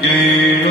Hare Krishna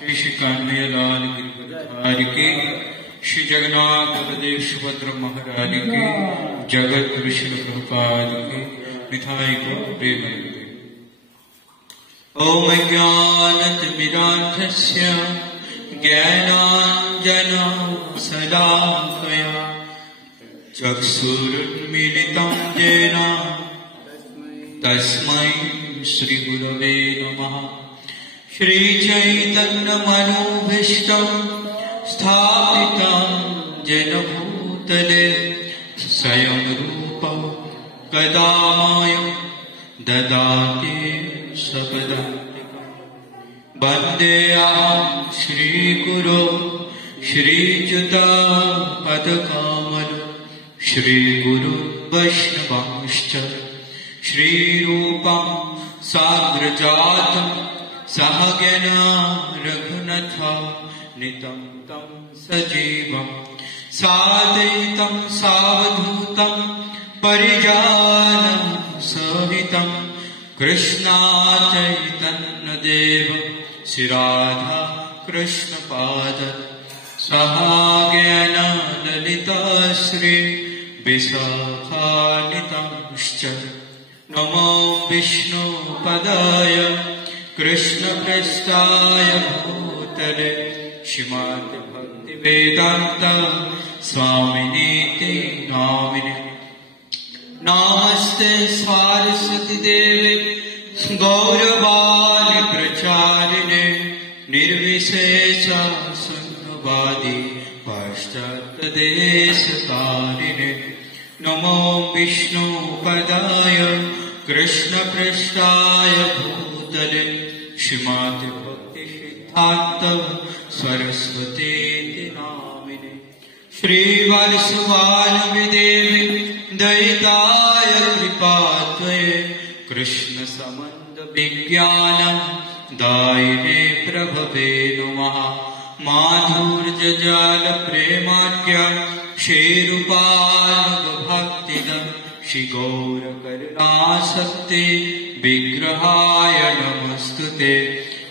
Shri Shri Kanhaiya लाल गिरिधारी के श्री जगन्नाथ बलदेव सुभद्रा महाराज के जगत गुरु श्री प्रभुपाद के निथाय को प्रेम। ओम ज्ञानतिमिरान्धस्य ज्ञानाञ्जनशलाकया चक्षुरुन्मीलितं येन तस्मै श्री गुरवे नमः। श्री चैतन्यमनोभीष्टं स्थापितं येन भूतले स्वयं रूपं कदा मह्यं ददाति स्वपदान्तिकं। वन्देऽहं श्रीगुरो श्रीयुतपदकमलं श्रीगुरु वैष्णवांश्च श्रीरूपं साग्रजातं सहगना रघुनाथान्वितं तं सजीवं साद्वैतं सावधूतं परिजानं सहितं कृष्णचैतन्यदेवं श्रीराधा कृष्णपादं सहगना ललिता श्री विशाखान्वितांश्च। नमो विष्णुपदाय कृष्णप्रेष्ठाय भूतले श्रीमद् भक्तिवेदान्त स्वामिनीति नामिने। नमस्ते सरस्वती देवे गौरवाणी प्रचारिणे निर्विशेष शून्यवादी पाश्चात्यदेशतारिणे। नमो विष्णुपदाय कृष्णप्रेष्ठाय भूतले श्रीमद् भक्तिसिद्धान्त सरस्वती नामिने। श्रीवत्सवाल्मीदेवी दयिताय कृपात्वये कृष्णसम्बन्ध विज्ञानं दायिने प्रभवे नमः। माधुर्यजाल प्रेमाख्या श्रीरूपानुगभक्तिदं श्री गौरकरुणासक्ति विग्रहाय नमस्तुते।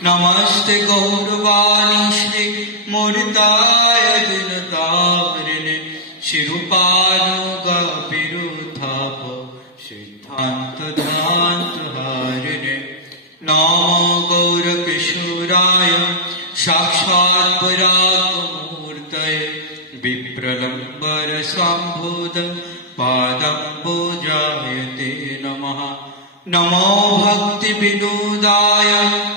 नमस्ते गौरवाणी श्री मूर्ताय दिनतारिणे श्रीरूपानुगविरुद्धाप सिद्धान्तध्यान्तहारिणे। नमो गौरकिशोराय साक्षात् परात्मूर्तये विप्रलम्बर सम्भुत पादम्बुजायते नमः। नमो भक्ति विनोदाय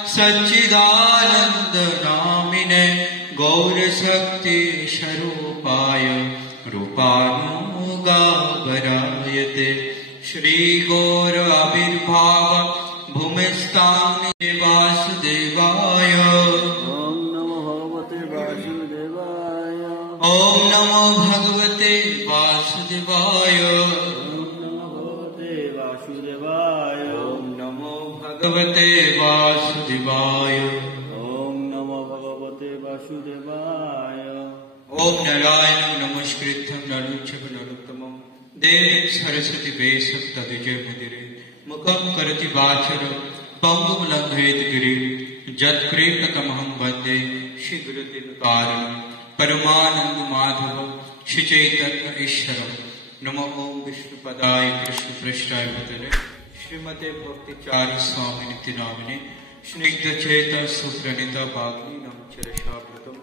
सच्चिदानन्दनामिने गौरशक्ति स्वरूपाय रूपानुगावरायते। श्री गौर आविर्भाव भूमिस्थां वासुदेवाय। ओम नमो भगवते वासुदेवाय। ओम नमो भगवते वासुदेवाय। ओम नमो भगवते भगवते वासुदेवाय। वासुदेवाय। ओम नमो भगवते वासुदेवाय। ओम नारायणं नमस्कृत्यं नरं चैव नरोत्तमं देवीं सरस्वती वेशं तद्विजयमुदीरये। मुखं करोति वाचालं पङ्गुं लङ्घयेत् गिरिं यत्कृपातमहं वन्दे श्रीगुरुदिनकारणं परमानन्दमाधवं श्रीचैतन्य ईश्वरं। नमो ओम विष्णुपदाय कृष्णप्रेष्ठाय भूतले श्रीमते भक्तिचारि स्वामिनिति नामिने स्निग्धचेता सुप्रणीता वाग्मीनं चिरशावृतं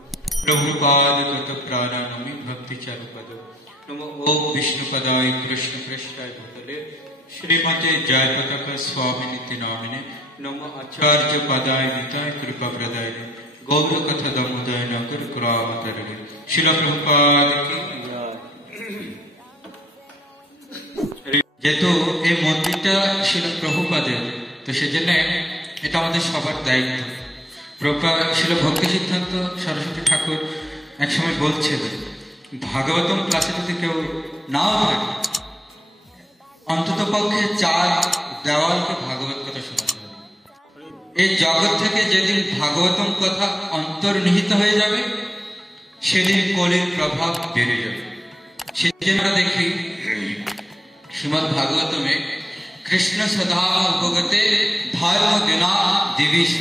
प्रभुपादगत प्राणानमि भक्तिचारुपदम्। नमो ओम विष्णुपदाय कृष्णप्रेष्ठाय भूतले श्रीमते जयपताक स्वामिनिति नामिने नमो आचार्य पदाय निताय कृपाप्रदाय गौरकथा दामोदर नगर कुरावतरणे। श्रील प्रभुपाद की যেহেতু এই মন্দিরটা ছিল প্রভুপাদের, তো সেজন্য এটা আমাদের সবার দায়িত্ব। প্রভুপাদ ছিল ভক্তি সিদ্ধান্ত সরস্বতী ঠাকুর একসময় বলছেন, ভাগবতম ক্লাসে যদি কেউ নাও থাকে, অন্তত পক্ষে 4 দেওয়ালকে ভাগবত কথা শোনাতে হবে। এই জগৎ থেকে যেদিন ভাগবতম কথা অন্তর্নিহিত হয়ে যাবে, সেদিন কলির প্রভাব বেড়ে যাবে। সেদিন আমরা দেখি শ্রীমদ ভাগবতমে কৃষ্ণ সদা উপগতে ধর্ম দিনা দিবিষ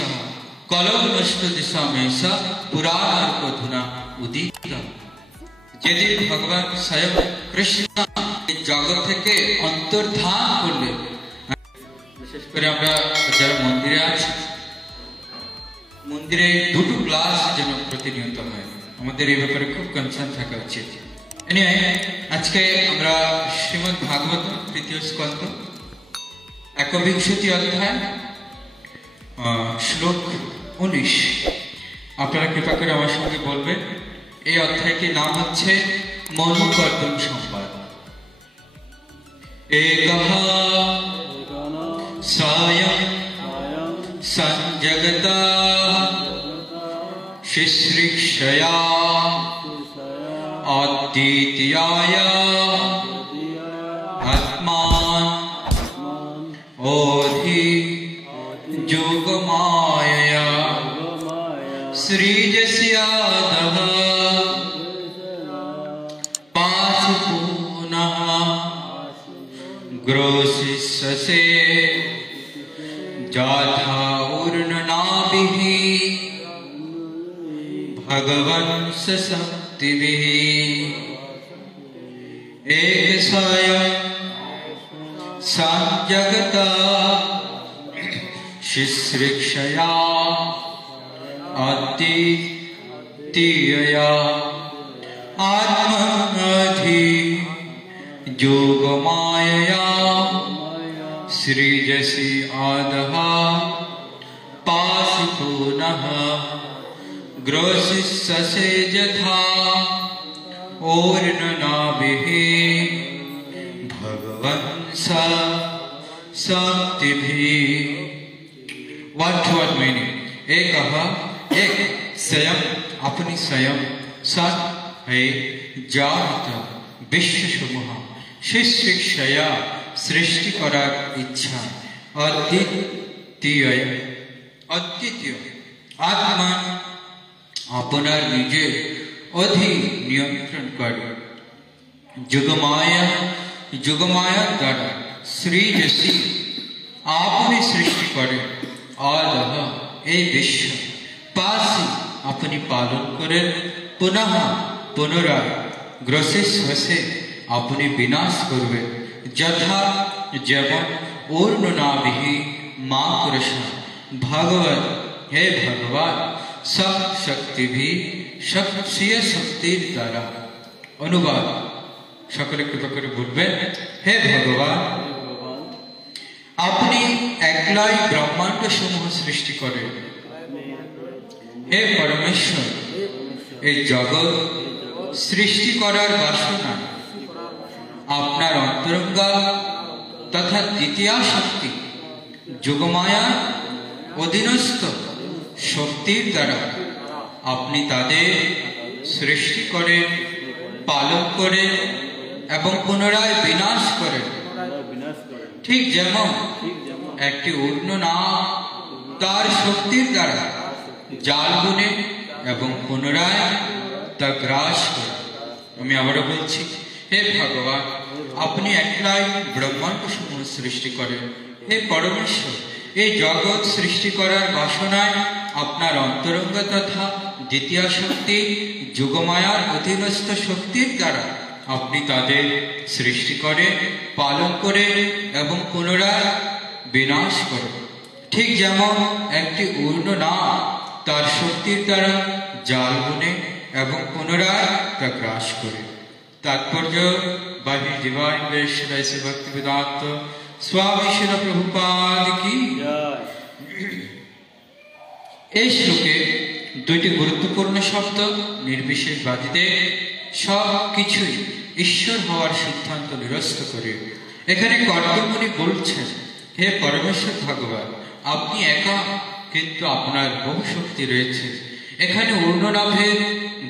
কলম নষ্ট দিশা মেষা পুরাণ ধুনা উদিত। যেদিন ভগবান স্বয়ং কৃষ্ণ জগৎ থেকে অন্তর্ধান করলেন, বিশেষ করে আমরা যারা মন্দিরে আছি, মন্দিরে 2টো ক্লাস যেন প্রতিনিয়ত হয়, আমাদের এই ব্যাপারে খুব কনসার্ন থাকা উচিত। আজকে আমরা শ্রীমদ ভাগবত 3য় স্কন্ধ 21 অধ্যায় শ্লোক 19 আপনারা কৃপা করে আমার সঙ্গে বলবেন। এই অধ্যায়টির নাম হচ্ছে মনুকর্দম সংবাদ। একঃ স্বয়ং সঞ্জগতঃ শিশ্রিক্ষয়া অদ্বিতীয়ায় আত্মান ওধি যোগমায়য়া সৃজস্যাদঃ পাশুপুনঃ গ্রোসিষ্যসে যথা ঊর্ণনাভিঃ ভগবন্স শক্তিभिः एक स्वयं संजगतः शिश्रिक्षया अद्वितीयया आत्मनधि योगमायया सृजसि आदः पाशुपुनः ग्रोसिष्यसे यथा ऊर्णनाभिः भगवन्स शक्तिभिः। What meaning? एकः एक स्वयं अपनी स्वयं सत है जात विश्व समूह शिश्रिक्षया सृष्टि करार इच्छा अद्वितीय आत्मा আপনার নিজের অধীন নিয়ন্ত্রণ করে যুগমায়ার দ্বারা সৃজসি আপনি সৃষ্টি করেন আদহ এই বিশ্ব পাশি আপনি পালন করেন পুনরায় গ্রসিষ্যসে আপনি বিনাশ করবেন যথা যেমন ঊর্ণনাভিঃ মা কৃষ্ণ ভগবান হে ভগবান सब शक्ति भी शक्तिय शक्तिर द्वारा। अनुवाद सकले कृपा करे बोलबेन, हे भगवान अपनी एकलाई ब्रह्मांड समूह सृष्टि करें। हे परमेश्वर এই জগৎ সৃষ্টি করার বাসনা আপনার অন্তরঙ্গা তথা দ্বিতীয় শক্তি যোগমায়া অধীনস্থ শক্তির দ্বারা আপনি তাদের সৃষ্টি করেন, পালন করেন এবং পুনরায় বিনাশ করেন। ঠিক যেমন একটি ঊর্ণনা তার শক্তির দ্বারা জাল বুনে এবং পুনরায় তা গ্রাস করে। আমি আবারও বলছি, হে ভগবান আপনি একলাই ব্রহ্মাণ্ড সমূহ সৃষ্টি করেন। হে পরমেশ্বর এই জগৎ সৃষ্টি করার বাসনায় আপনার অন্তরঙ্গ তথা দ্বিতীয় শক্তি যোগমায়ার অধীনস্থ শক্তির দ্বারা আপনি তাদের সৃষ্টি করেন, পালন করেন এবং পুনরায় বিনাশ করেন। ঠিক যেমন একটি ঊর্ণনা তার শক্তির দ্বারা জাল বুনে এবং পুনরায় তা গ্রাস করে। তাৎপর্য বাহি ডিভাইন বেশ ভক্তি বেদান্ত स्वामी श्री प्रभुपाद की। এই শ্লোকে দুইটি গুরুত্বপূর্ণ শব্দ নির্বিশেষবাদীদের সব কিছুই ঈশ্বর হওয়ার সিদ্ধান্ত নিরস্ত করে। এখানে কর্দমমুনি বলছেন, হে পরমেশ্বর ভগবান আপনি একা কিন্তু আপনার বহু শক্তি রয়েছে। এখানে ঊর্ণনাভের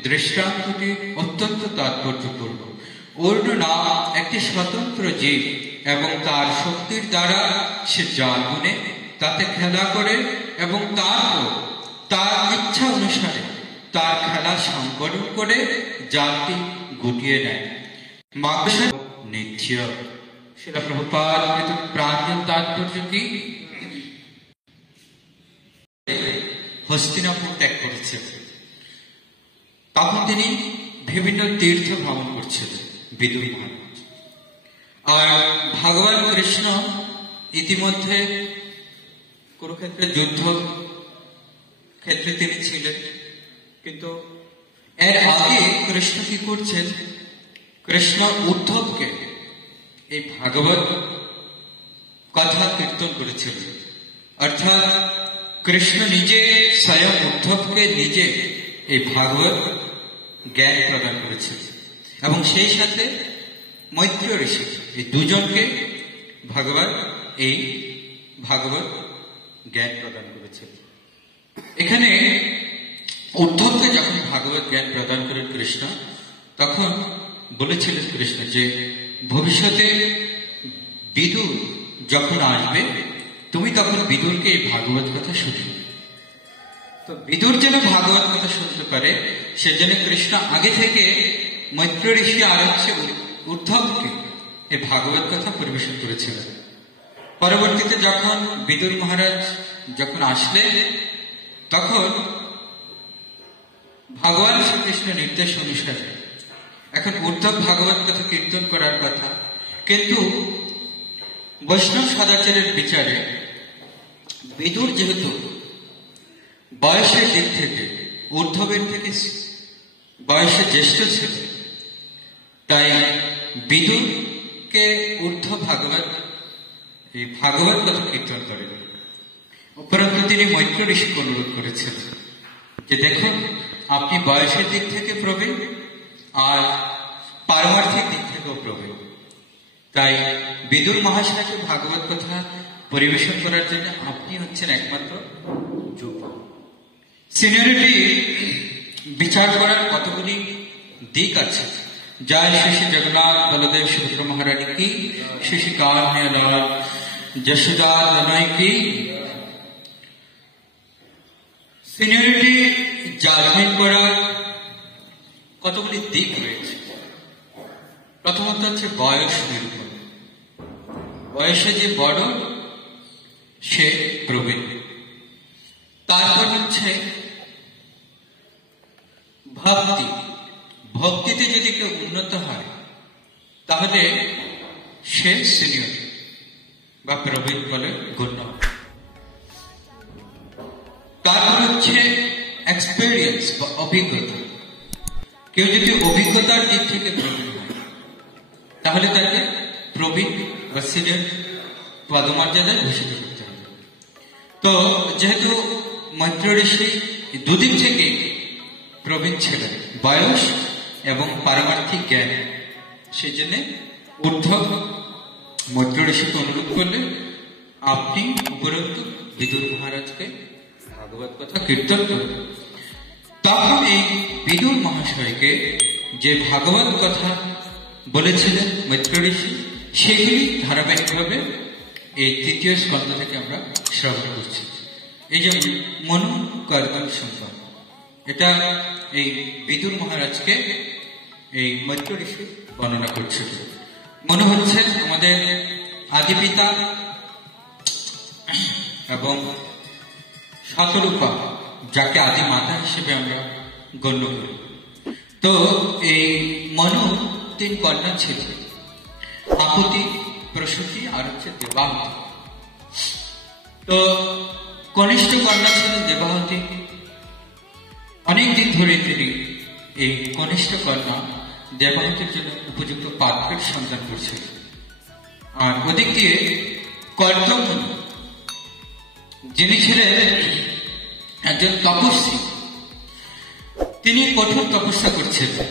দৃষ্টান্তটি অত্যন্ত তাৎপর্যপূর্ণ। ঊর্ণনাভ একটি স্বতন্ত্র জীব এবং তার শক্তির দ্বারা সে জাল বুনে তাতে খেলা করে এবং তারপর তার ইচ্ছা অনুসারে তার খেলা সম্পন্ন করে জালটি গুটিয়ে নেয়। মাকসাদ নিত্য। শিলা প্রভুপাদ প্রাঞ্জল তাৎপর্য কি? হস্তিনাপুর ত্যাগ করেছেন, তখন তিনি বিভিন্ন তীর্থ ভ্রমণ করছিলেন বিদুর মহারাজ। আর ভগবান কৃষ্ণ ইতিমধ্যে কুরুক্ষেত্রের যুদ্ধ ক্ষেত্রে তিনি ছিলেন, কিন্তু এর আগে কৃষ্ণ কি করছেন? কৃষ্ণ উদ্ধবকে এই ভাগবত কথা কীর্তন করেছিলেন। অর্থাৎ কৃষ্ণ নিজে স্বয়ং উদ্ধবকে নিজে এই ভাগবত জ্ঞান প্রদান করেছিলেন এবং সেই সাথে মৈত্র ঋষি এই দুজনকে ভাগবত জ্ঞান প্রদান করেছিলেন। এখানে উদ্ধবকে যখন ভাগবত জ্ঞান প্রদান করেন কৃষ্ণ, তখন বলেছিলেন কৃষ্ণ যে ভবিষ্যতে বিদুর যখন আসবে তুমি তখন বিদুরকে এই ভাগবত কথা শুনবে। তো বিদুর যেন ভাগবত কথা শুনতে পারে সেজন্য কৃষ্ণ আগে থেকে মৈত্র ঋষি আর হচ্ছে উদ্ধবকে এই ভাগবত কথা পরিবেশন করেছিলেন। পরবর্তীতে যখন বিদুর মহারাজ যখন আসলেন, তখন ভগবান শ্রীকৃষ্ণ নির্দেশ অনুসারে এখন উদ্ধব ভাগবত কথা কীর্তন করার কথা, কিন্তু বৈষ্ণব সদাচারের বিচারে বিদুর যেহেতু বয়সের দিক থেকে উদ্ধবের থেকে বয়সে জ্যেষ্ঠ ছিল, তাই বিদুরকে উদ্ধব এই ভাগবত কথা কীর্তন করেন। উপরন্তু তিনি মৈত্র ঋষিকে অনুরোধ করেছিলেন যে দেখুন, আপনি বয়সের দিক থেকে প্রবীণ আর পারমার্থিক দিক থেকেও প্রবীণ, তাই বিদুর মহাশয়কে ভাগবত কথা পরিবেশন করার জন্য আপনি হচ্ছেন একমাত্র যোগ্য। সিনিয়রিটি বিচার করার কতগুলি দিক আছে। জয় শ্রী শ্রী জগন্নাথ বলদেব সুভদ্রা মহারানী কি, শ্রী শ্রী কান্যালাল যশোদা দনয় কি। সিনিয়রিটি জাজমেন্ট করার কতগুলি দিক রয়েছে। প্রথমত হচ্ছে বয়স নির্ভর। বয়সে যে বড় সে প্রবীণ। তারপর হচ্ছে ভক্তি। ভক্তিতে যদি কেউ উন্নত হয় তাহলে সে সিনিয়র বা প্রবীণ বলে গণ্য হবে। তারপর হচ্ছে এক্সপেরিয়েন্স বা অভিজ্ঞতা। কেউ যদি অভিজ্ঞতার দিক থেকে প্রবীণ হয় তাহলে তাকে প্রবীণ বা সিনিয়র পদমর্যাদায় ভূষিত করতে হবে। তো যেহেতু মৈত্র ঋষি দুদিন থেকে প্রবীণ ছিলেন, বয়স এবং পারমার্থিক জ্ঞান, সেই জন্য উদ্ধব মৈত্র ঋষিকে অনুরোধ করলেন আপনি উপরন্তু বিদুর মহারাজকে ভাগবত কথা কীর্তন করবেন। তখন এই বিদুর মহাশয়কে যে ভাগবত কথা বলেছিলেন মৈত্র ঋষি, সেগুলি ধারাবাহিকভাবে এই তৃতীয় স্কন্ধ থেকে আমরা শ্রবণ করছি। এই যে মনু কর্দম সম্পদ, এটা এই বিদুর মহারাজকে এই মৈত্র ঋষি বর্ণনা করছিল। মনু হচ্ছে আমাদের আদি পিতা এবং শতরূপা, যাকে আদি মাতা হিসেবে আমরা গণ্য করি। তো এই মনু 3 কন্যা ছিল, আকুতি, প্রসূতি আর হচ্ছে দেবাহুতি। তো কনিষ্ঠ কন্যা ছিল দেবাহুতি। অনেকদিন ধরে তিনি এই কনিষ্ঠ কন্যা দেবাহুতির জন্য উপযুক্ত পাত্রের সন্ধান করছিলেন। আর ওদিক দিয়ে কর্দম যিনি ছিলেন একজন তপস্বী, তিনি কঠোর তপস্যা করছিলেন,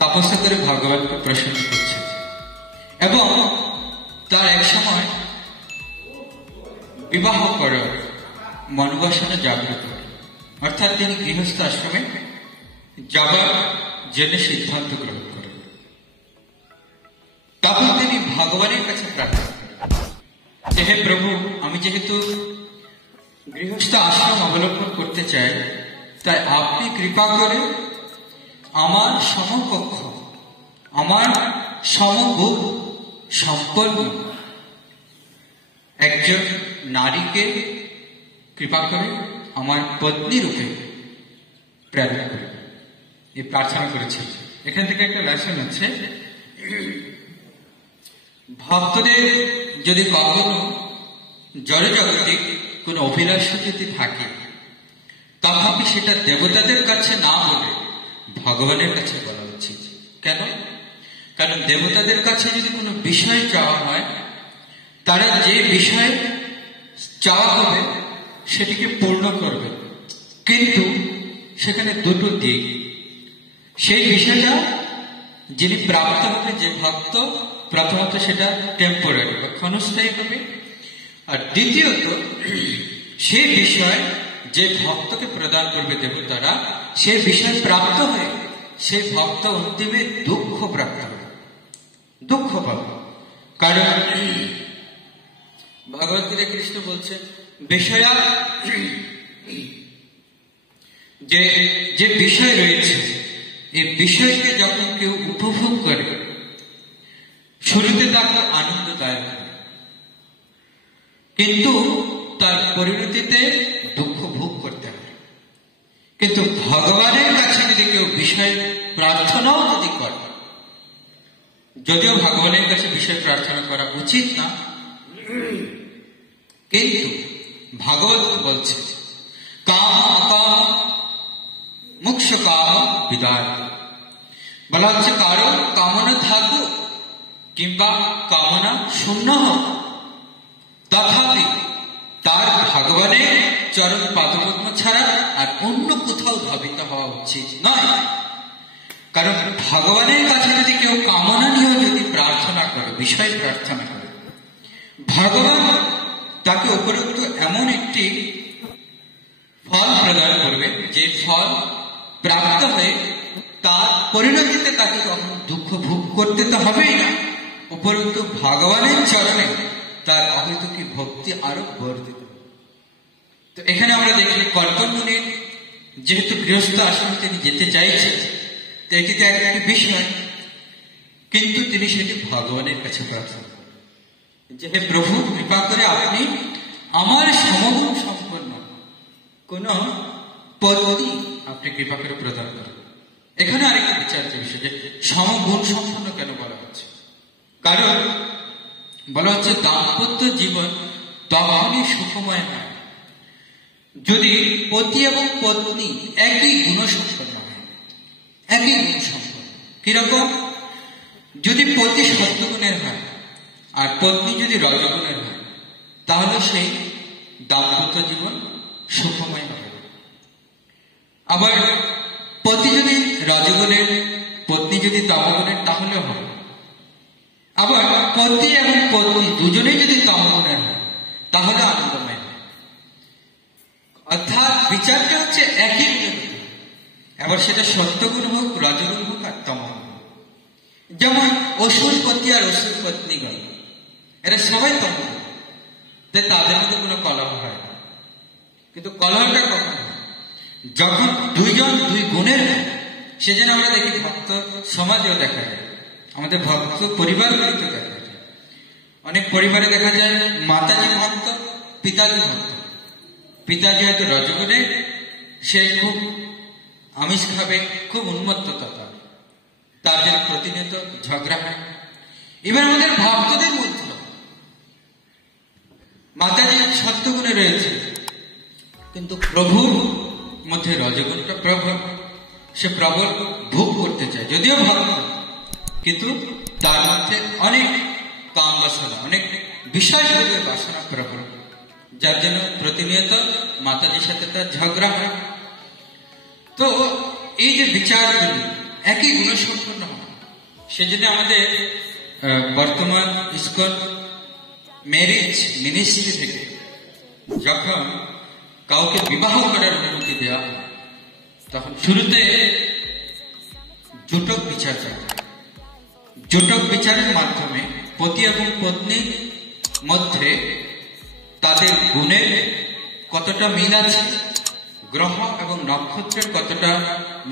তপস্যা করে ভগবানকে প্রসন্ন করছেন। এবং তার এক সময় বিবাহ করার মনোবাসনা জাগ্রত হয়, অর্থাৎ তিনি গৃহস্থ আশ্রমে যাবার জন্য সিদ্ধান্ত গ্রহণ করেন। তখন তিনি ভগবানের কাছে প্রার্থনা করেন যে হে প্রভু, আমি যেহেতু গৃহস্থ আশ্রম অবলম্বন করতে চাই, তাই আপনি কৃপা করে আমার সমকক্ষ, আমার সমগুণ সম্পন্ন একজন নারীকে কৃপা করে আমার পত্নী রূপে প্রেরণ করে এই প্রার্থনা করেছে। এখান থেকে একটা লেসন আছে, ভক্তদের যদি কখনো জড়জাগতিক কোন অভিলাষ যদি থাকে, তথাপি সেটা দেবতাদের কাছে না বলে ভগবানের কাছে বলা উচিত। কেন? কারণ দেবতাদের কাছে যদি কোনো বিষয় চাওয়া হয়, তারা যে বিষয় চাওয়া হবে সেটিকে পূর্ণ করবে, কিন্তু সেখানে দুটো দিক। সেই বিষয়টা যিনি প্রাপ্ত হবে, যে ভক্ত, প্রথমত সেটা টেম্পোরারি বা ক্ষণস্থায়ী হবে, আর দ্বিতীয়ত সেই বিষয় যে ভক্তকে প্রদান করবে দেবতারা, সেই বিষয় প্রাপ্ত হয়ে সেই ভক্ত অন্তিমে দুঃখ প্রাপ্ত হবে, দুঃখ পাবে। কারণ ভগবদ্গীতা কৃষ্ণ বলছেন, বিষয়া যে বিষয় রয়েছে, এই বিষয়কে যখন কেউ উপভোগ করে, শুরুতে তাকে আনন্দদায়ক, কিন্তু তার পরিণতিতে দুঃখ ভোগ করতে হয়। কিন্তু ভগবানের কাছে যদি কেউ বিষয় প্রার্থনাও যদি করে, যদিও ভগবানের কাছে বিষয় প্রার্থনা করা উচিত না, কিন্তু ভাগবত বলছে কাম অকাম মোক্ষ কাম বিদায়, বলা হচ্ছে কারো কামনা থাকুক কিংবা কামনা শূন্য হোক, তথাপি তার ভগবানের চরণ পাদপদ্ম ছাড়া আর অন্য কোথাও ধাবিত হওয়া উচিত নয়। কারণ ভগবানের কাছে যদি কেউ কামনা নিয়েও যদি প্রার্থনা করে, বিষয় প্রার্থনা করে, ভগবান তাকে উপরোক্ত এমন একটি ফল প্রদান করবে, যে ফল প্রাপ্ত হয়ে তার পরিণতিতে তাকে কখনো দুঃখ ভোগ করতে তো হবেই না, উপরন্তু ভগবানের চরণে তার অহেতুকী ভক্তি আরো বর্ধিত। তো এখানে আমরা দেখি কর্দম মুনির যেহেতু গৃহস্থ আশ্রমে তিনি যেতে চাইছেন, তো এটিতে একটি বিষয়, কিন্তু তিনি সেটি ভগবানের কাছে প্রার্থনা করেন যে হে প্রভু, কৃপা করে আপনি আমার সমগুণ সম্পন্ন কোন পত্নী আপনি কৃপা করে প্রদান করেন। এখানে আরেকটি বিচার্য বিষয়, যে সমগুণ সম্পন্ন কেন বলা হচ্ছে? কারণ বলা হচ্ছে দাম্পত্য জীবন তখনই সুখময় হয় যদি পতি এবং পত্নী একই গুণসম্পন্ন হয়, একই গুণ সম্পন্ন। কিরকম? যদি পতি সত্যগুণের হয় আর পত্নী যদি রজগুণের হয়, তাহলে সেই দাম্পত্য জীবন সুখময় হবে। আবার পতি যদি রজগুণের, পত্নী যদি তমগুণের, তাহলেও হবে। আবার পতি এবং পত্নী দুজনেই যদি তমগুণের হয়, তাহলে আনন্দময় হয়। অর্থাৎ বিচারটা হচ্ছে একই গুণের, এবার সেটা সত্যগুণ হোক, রজগুণ হোক আর তমগুণ হোক। যেমন অসুর পতি আর অসুর পত্নীগণ, এরা সবাই তমগুণ, তাই তাদের মধ্যে কোনো কলহ হয় না। কিন্তু কলহটা কখন হয়? যখন দুইজন দুই গুণের হয়। সেজন্য আমরা দেখি ভক্ত সমাজেও দেখা যায়, আমাদের ভক্ত পরিবারগুলিতে দেখা যায়। অনেক পরিবারে দেখা যায় মাতাজি ভক্ত, পিতাজি ভক্ত। পিতাজি হয়তো রজগুণে, সে খুব আমিষ খাবে, খুব উন্মত্ততা তাদের প্রতিনিয়ত ঝগড়া হয়। এবার আমাদের ভক্তদের মধ্যে মাতাজি সত্যগুণে রয়েছে, কিন্তু প্রভুর মধ্যে রজগুণটা প্রবল, সে প্রবল ভোগ করতে চায়, যদিও ভক্ত, কিন্তু তার মধ্যে অনেক কাম বাসনা, অনেক বিষয় ভোগের বাসনা প্রবল, যার জন্য প্রতিনিয়ত মাতাজির সাথে তার ঝগড়া হয়। তো এই যে বিচারগুলি একই গুণসম্পন্ন হয়, সেজন্য আমাদের বর্তমান ইসকন ম্যারেজ মিনিস্ট্রি থেকে যখন কাউকে বিবাহ করার অনুমতি দেওয়া হয়, তখন শুরুতে জোটক বিচার করা হয়। জোটক বিচারের মাধ্যমে পতি এবং পত্নীর মধ্যে তাদের গুণের কতটা মিল আছে, গ্রহ এবং নক্ষত্রের কতটা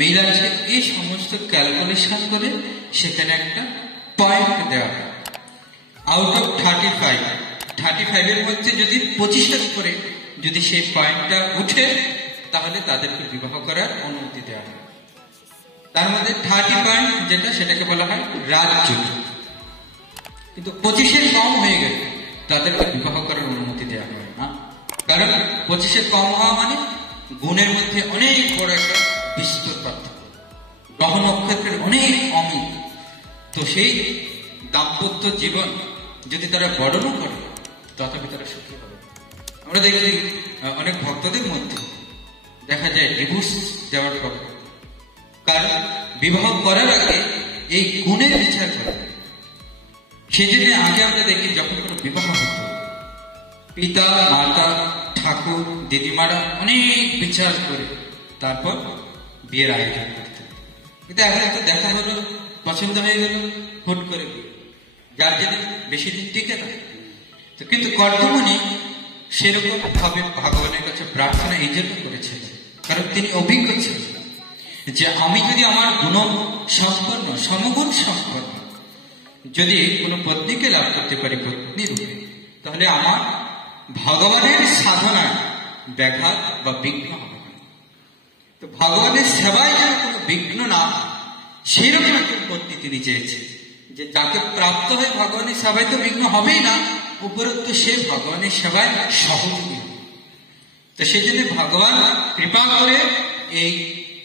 মিল আছে, এই সমস্ত ক্যালকুলেশন করে সেখানে একটা পয়েন্ট দেওয়া হয়। আউট অফ 35 মধ্যে যদি 25 করে যদি সেই পয়েন্টটা উঠে, তাহলে তাদেরকে বিবাহ করার অনুমতি দেওয়া হয়। তার মধ্যে 30 পয়েন্ট যেটা, সেটাকে বলা হয় রাজ্য। কিন্তু 25 কম হয়ে গেলে তাদেরকে বিবাহ করার অনুমতি দেওয়া হয় না, কারণ 25 কম হওয়া মানে গুণের মধ্যে অনেক বড় একটা বিস্তর পার্থক্য, গ্রহ নক্ষত্রের অনেক অমিল। তো সেই দাম্পত্য জীবন যদি তারা বর্ণনা করে, তথাপি তারা সুখী হবে। আমরা দেখি অনেক ভক্তদের মধ্যে দেখা যায় ডিভোর্স দেওয়ার পর, কারণ বিবাহ করার আগে এই গুণের বিচার করে। সেজন্য আগে আমরা দেখি যখন কোনো বিবাহ হতো, পিতা মাতা ঠাকুর দিদিমারা অনেক বিচার করে তারপর বিয়ের আয়োজন করতেন। কিন্তু এখন তো দেখা হলো, পছন্দ হয়ে গেল, হুট করে বিয়ে, যার জন্য বেশি দিন টিকে না। তো কিন্তু কর্দমণি সেরকম ভাবে ভগবানের কাছে প্রার্থনা এই জন্য করেছিলেন, কারণ তিনি অভিজ্ঞ ছিলেন যে আমি যদি আমার গুণ সম্পন্ন, সমগুণ সম্পন্ন যদি কোনো পত্নীকে লাভ করতে পারি পত্নী রূপে, তাহলে আমার ভগবানের সাধনায় ব্যাঘাত বা বিঘ্ন হবে না। তো ভগবানের সেবায় যেন কোনো বিঘ্ন না হয়, সেইরকম একজন পত্নী তিনি চেয়েছেন, যে যাকে প্রাপ্ত হয় ভগবানের সেবায় তো বিঘ্ন হবেই না, উপরন্তু সে ভগবানের সেবায় সহযোগী। তো সেই জন্য ভগবান কৃপা করে এই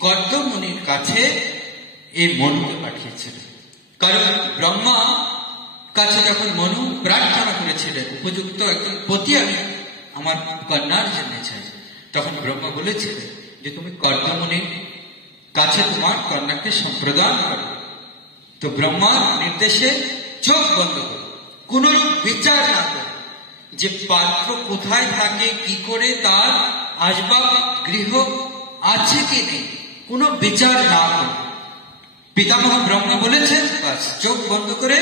কর্দমণির কাছে এই মনুকে পাঠিয়েছিলেন। কারণ ব্রহ্মা কাছে যখন মনু প্রার্থনা করেছিলেন উপযুক্ত একজন পতি আমি আমার কন্যার জন্য চাই, তখন ব্রহ্মা বলেছিলেন যে তুমি কর্দমণির কাছে তোমার কন্যাকে সম্প্রদান করো। তো ব্রহ্মার নির্দেশে চোখ বন্ধ করো, কোনরূপ বিচার না করো যে পাত্র কোথায় থাকে, কি করে, তার আসবাব গৃহ আছে কি নেই, কোনো বিচার না করো। পিতামহ ব্রহ্মা বলেছেন, বাস চোখ বন্ধ করে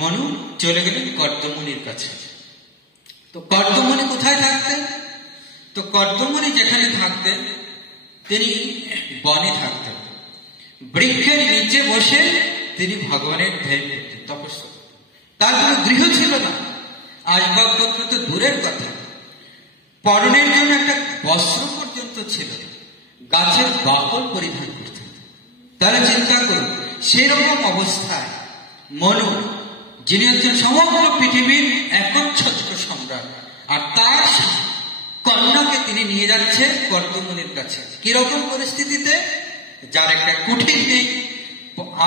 মনু চলে গেলেন কর্দমণির কাছে। তো কর্দমণি কোথায় থাকতেন? তো কর্দমণি যেখানে থাকতেন তিনি বনে থাকতেন, বৃক্ষের নিচে বসে তিনি ভগবানের ধ্যান করতেন, তপস্যা করতেন। তার কোনো গৃহ ছিল না, আসবাবপত্র তো দূরের কথা, পরনের জন্য একটা বস্ত্র পর্যন্ত ছিল, গাছের বাকল পরিধান করতেন। তাহলে চিন্তা করুন, সেরকম অবস্থায় মনু, যিনি হচ্ছেন সমগ্র পৃথিবীর একচ্ছত্র সম্রাট, আর তার কন্যাকে তিনি নিয়ে যাচ্ছে কর্দমণির কাছে। কিরকম পরিস্থিতিতে? যার একটা কুঠির নেই,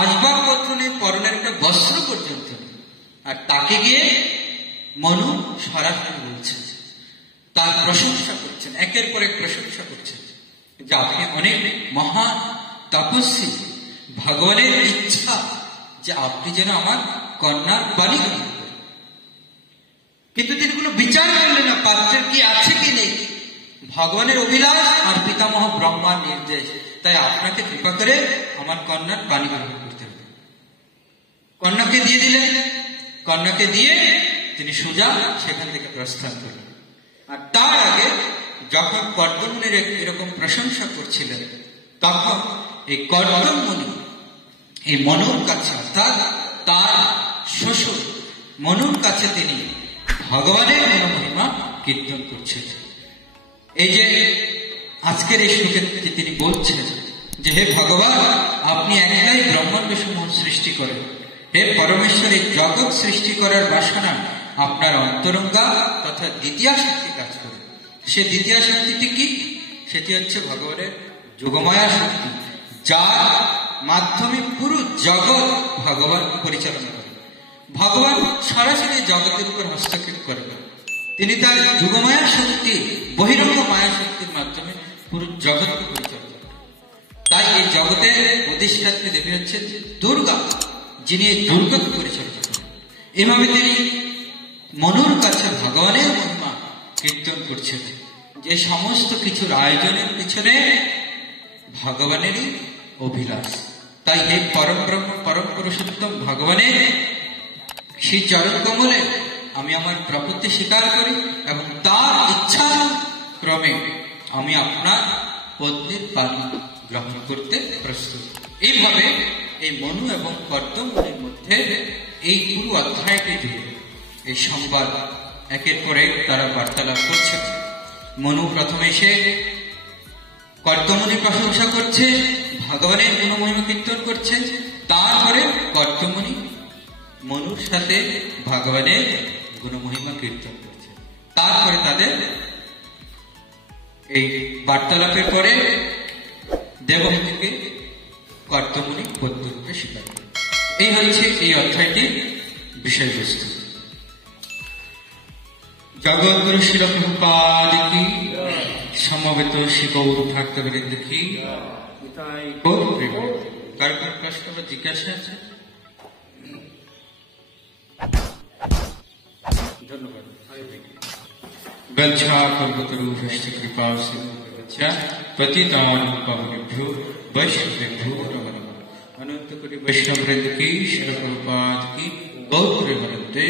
আসবাবপত্র নেই, পরনের একটা বস্ত্র পর্যন্ত নেই, আর তাকে গিয়ে মনু সরাসরি বলছেন, তার প্রশংসা করছেন, একের পর এক প্রশংসা করছেন যে আপনি অনেক মহান তপস্বী, ভগবানের ইচ্ছা যে আপনি যেন আমার কন্যার বাণী গ্রহণ করেন। কিন্তু তিনি কোনো বিচার করলেন না পাত্রের কি আছে কি নেই, ভগবানের অভিলাষ আর পিতামহ ব্রহ্মার নির্দেশ, তাই আপনাকে কৃপা করে আমার কন্যার বাণী গ্রহণ করতে হবে। কন্যাকে দিয়ে দিলেন, কন্যাকে দিয়ে তিনি সোজা সেখান থেকে প্রস্থান করলেন। আর তার আগে যখন কর্দমণির এরকম প্রশংসা করছিলেন, তখন এই কর্দমণি এই মনুর কাছে, অর্থাৎ তার শ্বশুর মনুর কাছে তিনি ভগবানের মহিমা কীর্তন করছিলেন। এই যে আজকের এই শ্লোকে তিনি বলছেন যে হে ভগবান, আপনি একলাই ব্রহ্মাণ্ড সমূহ সৃষ্টি করেন, হে পরমেশ্বর, এই জগৎ সৃষ্টি করার বাসনা আপনার অন্তরঙ্গা তথা দ্বিতীয় শক্তি কাজ করে। সে দ্বিতীয় শক্তিটি কি? সেটি হচ্ছে ভগবানের যোগমায়া শক্তি, যার মাধ্যমে পুরো জগৎ ভগবান পরিচালনা করে। ভগবান সরাসরি জগতের উপর হস্তক্ষেপ করেন, তিনি তার যোগমায়া শক্তি, বহিরঙ্গ মায়া শক্তির মাধ্যমে পুরো জগৎকে পরিচালনা করেন। তাই এই জগতের অধিষ্ঠাত্রী দেবী হচ্ছে দুর্গা, যিনি এই দুর্গাকে পরিচালনা করেন। এভাবে তিনি মনুর কাছে ভগবানের মহিমা কীর্তন করছেন যে সমস্ত কিছুর আয়োজনের পিছনে ভগবানেরই অভিলাষ। তাই হে পরম ব্রহ্ম পরম পুরুষোত্তম ভগবানের সেই চরণ কমলে আমি আমার প্রকৃতি স্বীকার করি এবং তার ইচ্ছা ক্রমে আমি আপনার পত্নীর পান গ্রহণ করতে প্রস্তুত। এইভাবে এই মনু এবং কর্দমমুনির মধ্যে এই পুরো অধ্যায়টি জুড়ে এই সংবাদ একের পর এক তারা বার্তালাপ করছে। মনু প্রথমে এসে কর্দমমুনির প্রশংসা করছে, ভগবানের গুণমহিমা কীর্তন করছে। তারপরে কর্দমমুনি মনুর সাথে ভগবানের গুণমহিমা কীর্তন করছে। তারপরে তাদের এই বার্তালাপের পরে দেবহূতিকে কর্দমমুনি পত্নীরূপে স্বীকার করে। এই হচ্ছে এই অধ্যায়টির বিষয়বস্তু। জগৎগুরু শিল প্রভুপাদ কি, সমবেত শ্রী গৌর ভক্তবৃন্দ কি, গৌর প্রেম। কার কার প্রশ্ন বা জিজ্ঞাসা আছে? ধন্যবাদ। গচ্ছা কল্পতরুভ্যশ্চ কৃপা সিন্ধুভ্যশ্চ পতিতানাং পাবনেভ্যো বৈষ্ণবেভ্যো নমো নমঃ। অনন্ত কোটি বৈষ্ণববৃন্দ কি, শিল প্রভুপাদ কি, গৌর প্রেমানন্দে।